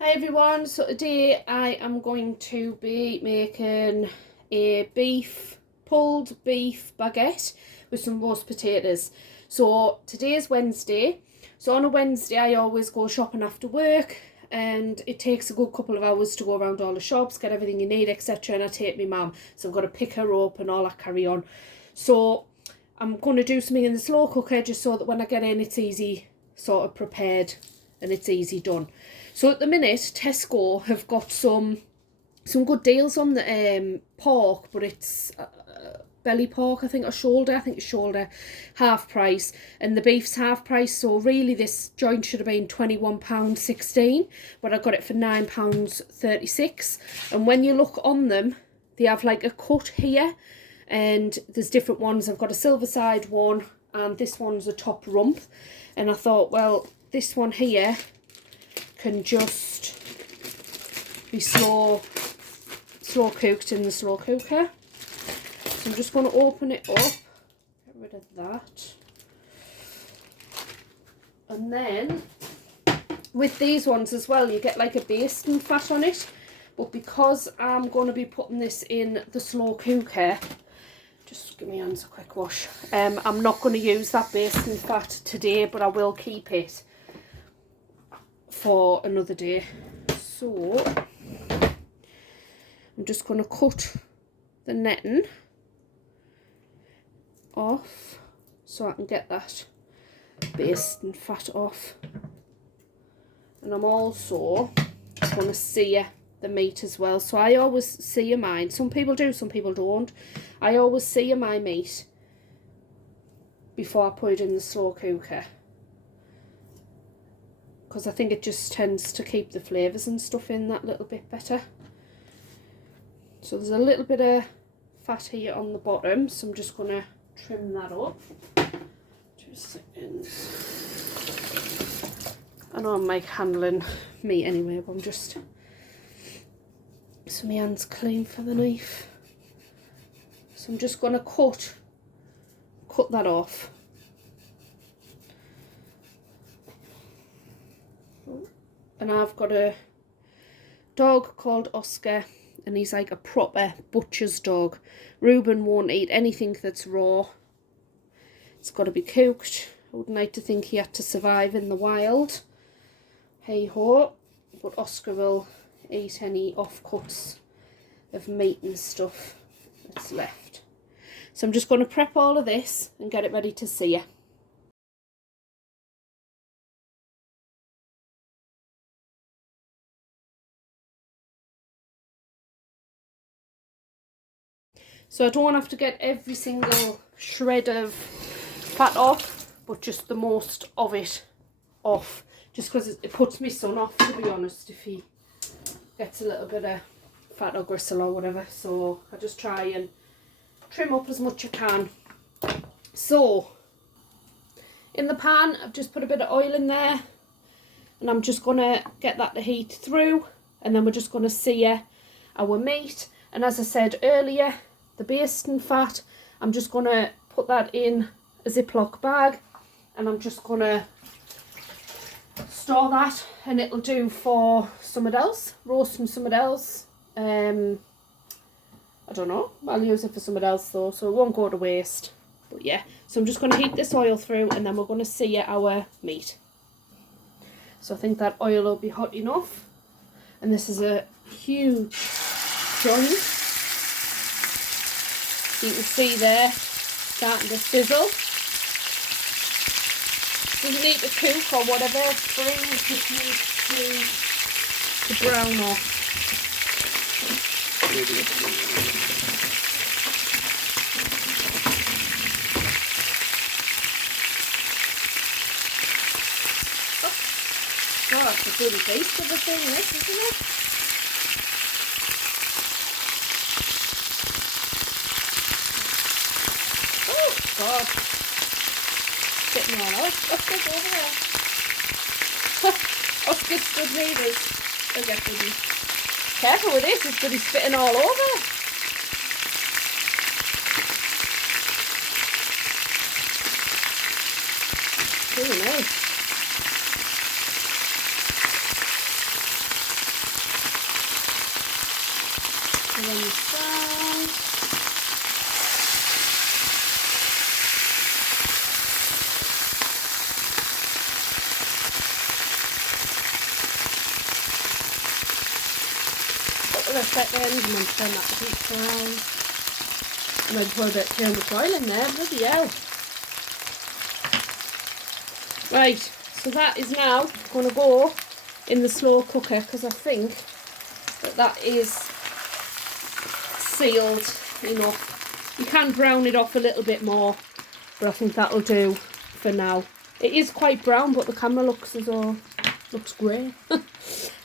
Hi everyone, so today I am going to be making a pulled beef baguette with some roast potatoes. So today's Wednesday, so on a Wednesday I always go shopping after work and it takes a good couple of hours to go around all the shops, get everything you need, etc. And I take my mum, so I've got to pick her up and all that carry on. So I'm going to do something in the slow cooker just so that when I get in it's easy sort of prepared and it's easy done. So at the minute, Tesco have got some good deals on the pork, but it's belly pork, I think, or shoulder. I think it's shoulder, half price, and the beef's half price. So really, this joint should have been £21.16, but I got it for £9.36. And when you look on them, they have like a cut here, and there's different ones. I've got a silver side one, and this one's a top rump. And I thought, well, this one here can just be slow cooked in the slow cooker. So I'm just going to open it up, get rid of that. And then with these ones as well, you get like a basting fat on it. But because I'm going to be putting this in the slow cooker, just give my hands a quick wash. I'm not going to use that basting fat today, but I will keep it for another day. So I'm just going to cut the netting off so I can get that basting fat off. And I'm also going to sear the meat as well. So I always sear mine. Some people do, some people don't. I always sear my meat before I put it in the slow cooker, because I think it just tends to keep the flavours and stuff in that little bit better. So there's a little bit of fat here on the bottom, so I'm just going to trim that up. 2 seconds. I know I'm like handling meat anyway, but I'm just, so my hand's clean for the knife. So I'm just going to cut that off. And I've got a dog called Oscar, and he's like a proper butcher's dog. Reuben won't eat anything that's raw. It's got to be cooked. I wouldn't like to think he had to survive in the wild. Hey ho. But Oscar will eat any offcuts of meat and stuff that's left. So I'm just going to prep all of this and get it ready to sear. So I don't have to get every single shred of fat off, but just the most of it off. Just because it puts my son off, to be honest, if he gets a little bit of fat or gristle or whatever. So I just try and trim up as much as I can. So in the pan, I've just put a bit of oil in there, and I'm just going to get that to heat through, and then we're just going to sear our meat. And as I said earlier, the basting fat, I'm just going to put that in a Ziploc bag, and I'm just going to store that, and it'll do for something else, roasting something else. I don't know, I'll use it for something else though, so it won't go to waste. But yeah, so I'm just going to heat this oil through, and then we're going to sear our meat. So I think that oil will be hot enough, and this is a huge joint. You can see there, starting to sizzle. Doesn't need to cook or whatever, spring, it just needs to brown off. Oh, God, it's a good taste of the thing, this, isn't it? God, sitting all out. Oscar's over there. Oscar's stood neighbours. Forget me. Careful with this, it's going to be spitting all over. Really nice. second and then turn that heat around. And then put a bit of Cambridge oil in there, bloody hell. Right, so that is now going to go in the slow cooker because I think that is sealed enough. You can brown it off a little bit more, but I think that'll do for now. It is quite brown, but the camera looks as though looks grey.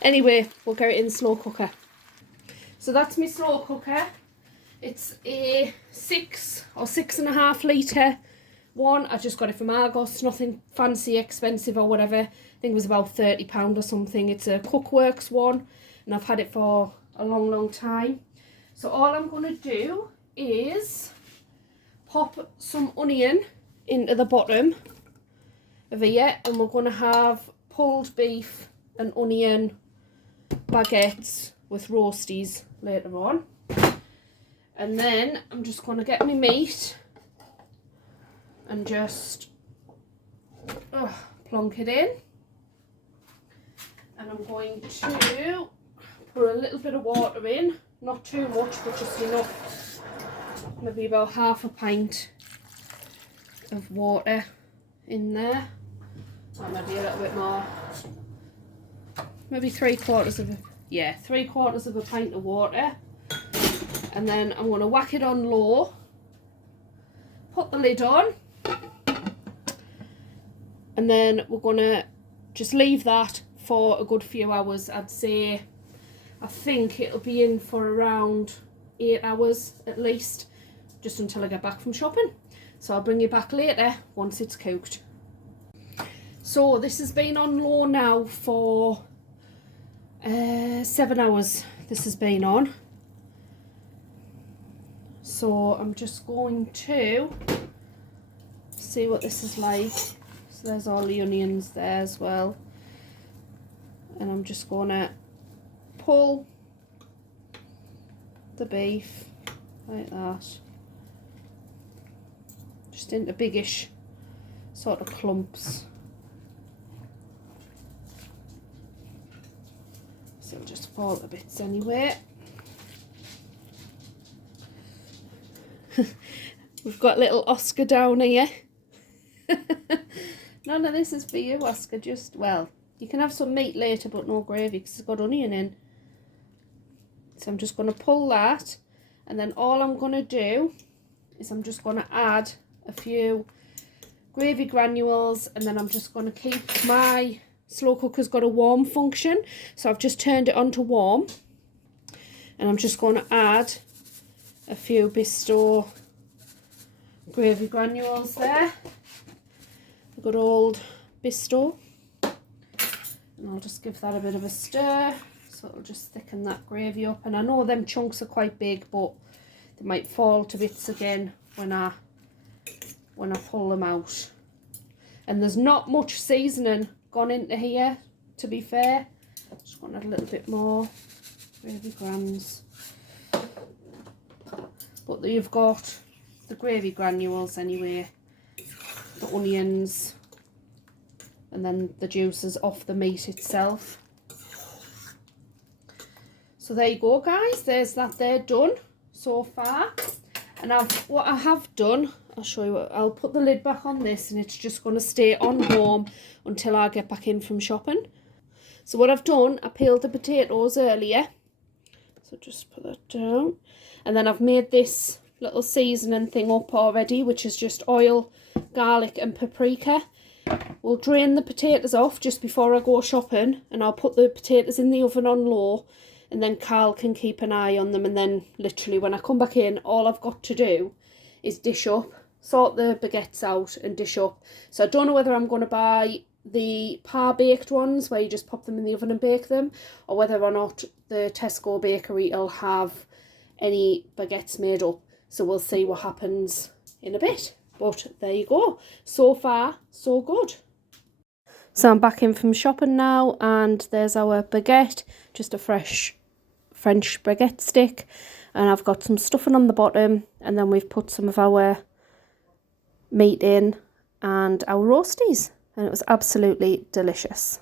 Anyway, we'll get it in the slow cooker. So that's my slow cooker. It's a 6 or 6.5 litre one. I just got it from Argos, nothing fancy, expensive or whatever. I think it was about £30 or something. It's a Cookworks one, and I've had it for a long time. So all I'm going to do is pop some onion into the bottom of here, and we're going to have pulled beef and onion baguettes with roasties later on. And then I'm just going to get my meat and just plonk it in. And I'm going to put a little bit of water in, not too much, but just enough, maybe about half a pint of water in there, or maybe a little bit more, maybe 3/4 of a pint of water. And then I'm going to whack it on low, put the lid on, and then we're going to just leave that for a good few hours. I think it'll be in for around 8 hours at least, just until I get back from shopping. So I'll bring you back later once it's cooked. So this has been on low now for 7 hours. This has been on. So I'm just going to see what this is like. So there's all the onions there as well. And I'm just going to pull the beef like that. Just into biggish sort of clumps. So it'll just fall to bits anyway. We've got little Oscar down here. None of this is for you, Oscar. Just, well, you can have some meat later, but no gravy because it's got onion in. So I'm just going to pull that, and then all I'm going to do is I'm just going to add a few gravy granules, and then I'm just going to keep my slow cooker's got a warm function, so I've just turned it on to warm, and I'm just going to add a few Bisto gravy granules there, the good old Bisto, and I'll just give that a bit of a stir, so it'll just thicken that gravy up. And I know them chunks are quite big, but they might fall to bits again when I pull them out. And there's not much seasoning gone into here, to be fair. Just going to add a little bit more gravy granules. But you've got the gravy granules anyway, the onions, and then the juices off the meat itself. So there you go, guys. There's that there done so far. And what I have done, I'll show you. I'll put the lid back on this, and it's just going to stay on warm until I get back in from shopping. So what I've done, I peeled the potatoes earlier. So just put that down. And then I've made this little seasoning thing up already, which is just oil, garlic and paprika. We'll drain the potatoes off just before I go shopping, and I'll put the potatoes in the oven on low, and then Carl can keep an eye on them. And then literally when I come back in, all I've got to do is dish up, sort the baguettes out and dish up. So I don't know whether I'm going to buy the par-baked ones where you just pop them in the oven and bake them, or whether or not the Tesco bakery will have any baguettes made up. So we'll see what happens in a bit. But there you go. So far, so good. So I'm back in from shopping now, and there's our baguette, just a fresh French baguette stick. And I've got some stuffing on the bottom, and then we've put some of our meat in and our roasties. And it was absolutely delicious.